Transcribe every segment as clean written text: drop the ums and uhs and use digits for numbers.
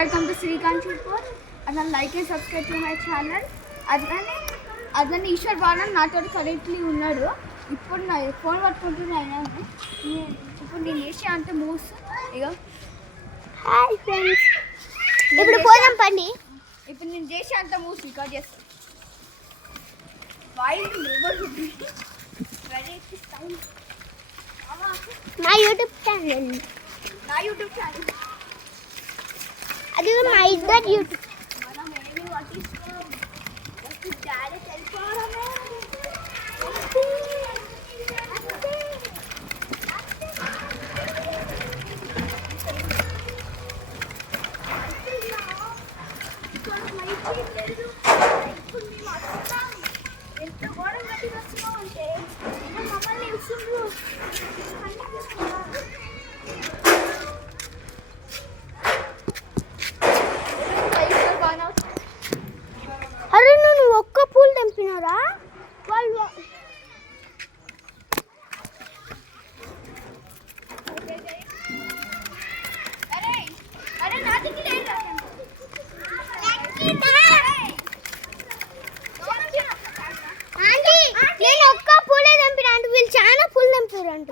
Welcome to Srikanth Chupur and like and subscribe to my channel. అదనే Eshwar బాణం నాతో correctly ఉన్నాడు. ఇప్పుడు నా ఫోన్ పట్టుకుంటున్నా. ఇప్పుడు నేను చేసే అంత మూవ్స్ ఇక హాయ్ ఫ్రెండ్స్, ఇప్పుడు పోదాం పండి. ఇప్పుడు నేను చేసే అంత మూవ్స్ రికార్డ్ చేస్తాను. వైల్డ్ నెబర్హుడ్ వెరీ సౌండ్ నా యూట్యూబ్ ఛానల్ అది మా ఇద్దరు యూట్యూబ్. మనం ఏమి పట్టిస్తాం డాడీ తెలుసుకోవడమే. ఎంత గోడ కట్టి వస్తున్నాం అంటే మమ్మల్ని ఇస్తుండ్రు. అరే నేను ఒక్క పూలు తెంపినారా వాళ్ళు? నేను ఒక్క పూలే తెంపినా అంటే వీళ్ళు చాలా పూలు తెంపారంట.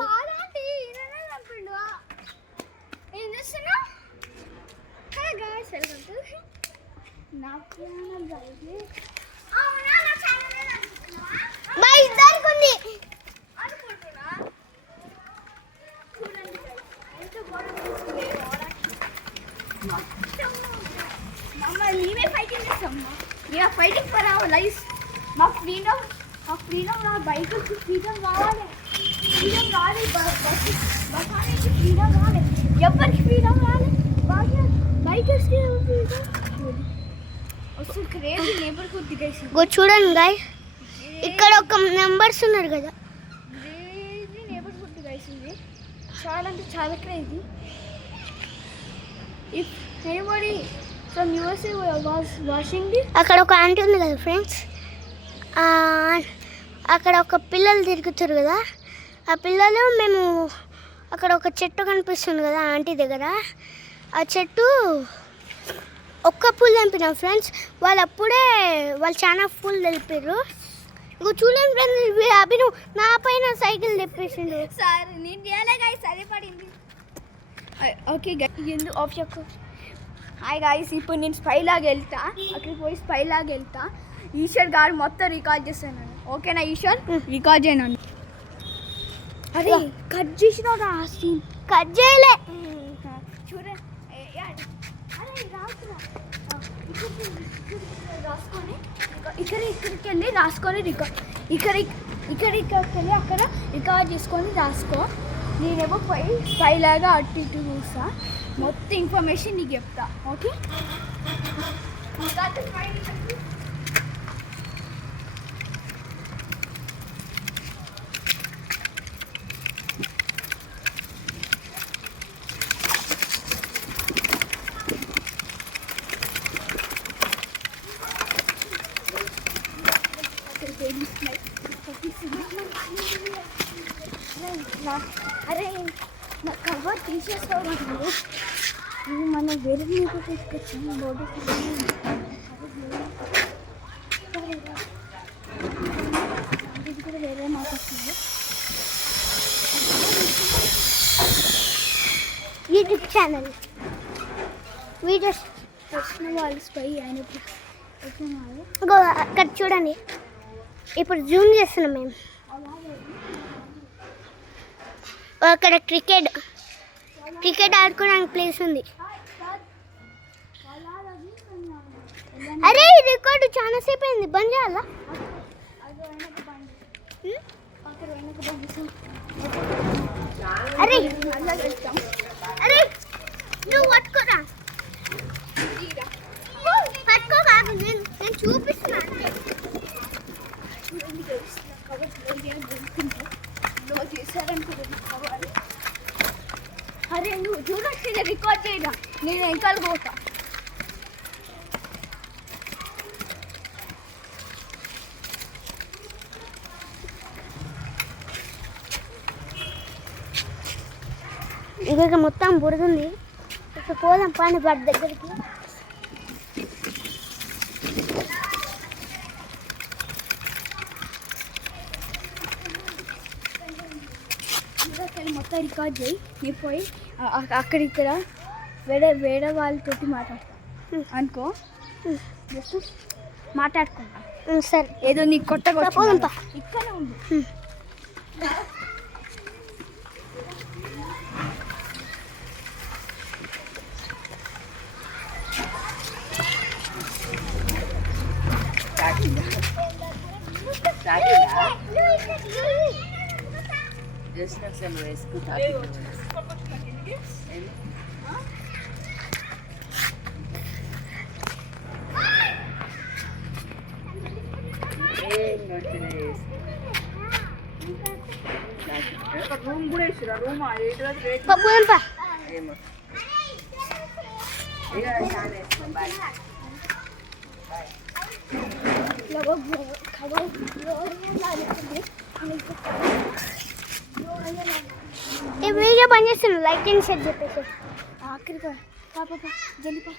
ఏం చేస్తున్నా? మా ఇద్దరికి ఉంది. మేమే ఫైటింగ్ చేస్తామ్మా. మేము ఫైటింగ్ ఫర్ అవర్ లైఫ్. మా ఫ్రీడమ్ నా బైక్ ఫ్రీడమ్ కావాలి. ఫ్రీడమ్ రావాలి, బస్సానికి ఫ్రీడమ్ రావాలి, ఎవరికి ఫ్రీడమ్ రావాలి. బైక్ అసలు క్రేజీ నేబర్హుడ్ చూడండి గాయ్, ఇక్కడ ఒక మెంబర్స్ ఉన్నారు కదా. క్రేజీ నేబర్హుడ్ గైస్, ఇది చాలా అంటే చాలా crazy. If anybody from USA was watching this, అక్కడ ఒక ఆంటీ ఉంది కదా ఫ్రెండ్స్, అక్కడ ఒక పిల్లలు తిరుగుతారు కదా. ఆ పిల్లలు మేము అక్కడ ఒక చెట్టు కనిపిస్తుంది కదా ఆంటీ దగ్గర. ఆ చెట్టు ఒక్క పూలు తెంపినాం ఫ్రెండ్స్. వాళ్ళు చాలా పూలు తెలిపారు. ఇక చూడండి ఫ్రెండ్స్, అభిను నా పైన సైకిల్ తెప్పేసిండు. సార్ నేను చేయాలి గాయ, సరిపడింది. ఓకే ఎందుకు ఆఫ్ చెప్పు. హాయ్ గాయస్, ఇప్పుడు నేను స్పై లాగా వెళ్తా. అక్కడికి పోయి స్పై లాగా వెళ్తా. ఈశ్వర్ గారు మొత్తం రికార్డ్ చేస్తాను. ఓకేనా ఈశ్వర్? రికార్డ్ చేయను. అరే కట్ చేసినా సీన్ కట్ చేయలే. చూడండి, రాసుకొని ఇక్కడికి వెళ్ళి రాసుకొని ఇక్కడికి వెళ్ళి అక్కడ రికార్డ్ చేసుకొని రాసుకో. నేనేమో పోయి స్పైలాగా అటు ఇటు చూస్తా. మొత్తం ఇన్ఫర్మేషన్ నీకు చెప్తా. ఓకే? అరే నా కవర్ తీసేసుకోవాలి. ఇది మనం వేరే మీకు తీసుకొచ్చాము. బోర్డు ఇది కూడా వేరే మాకు వస్తుంది. యూట్యూబ్ ఛానల్ వీడియోస్ వచ్చిన వాళ్ళు స్పై అయినప్పుడు అక్కడ చూడండి. ఇప్పుడు జూమ్ చేస్తున్నాం మేము. అక్కడ క్రికెట్ ఆడుకోవడానికి ప్లేస్ ఉంది. అరే ఈ రికార్డు చాలా సేపు అయింది, బంద్ చేయాలా? అరే అరే నువ్వు పట్టుకోరా, పట్టుకోబాబు, నేను చూపిస్తున్నా. అరే నువ్వు చూడొచ్చు, రికార్డ్ చేయరా, నేను వెనకాల పోతా. ఇక మొత్తం బురద ఉంది. పోదాం పాని వాటి దగ్గరికి. మొత్తం రికార్డ్ చేయి. నేను పోయి అక్కడిక్కడ వేరే వాళ్ళతోటి మాట్లాడతాను అనుకో. జస్ట్ మాట్లాడుకుంటా. సరే. ఏదో నీకు కొత్తగా పోదాంపా. ఇక్కడే ఉంది. రూమ్ కూడా వేసిరా. రూమ్ పోదాంపా. ఈ వీడియో పని చేస్తున్నాను. లైక్ అండ్ షేర్ చెప్పేసి ఆఖరి జల్లిపా.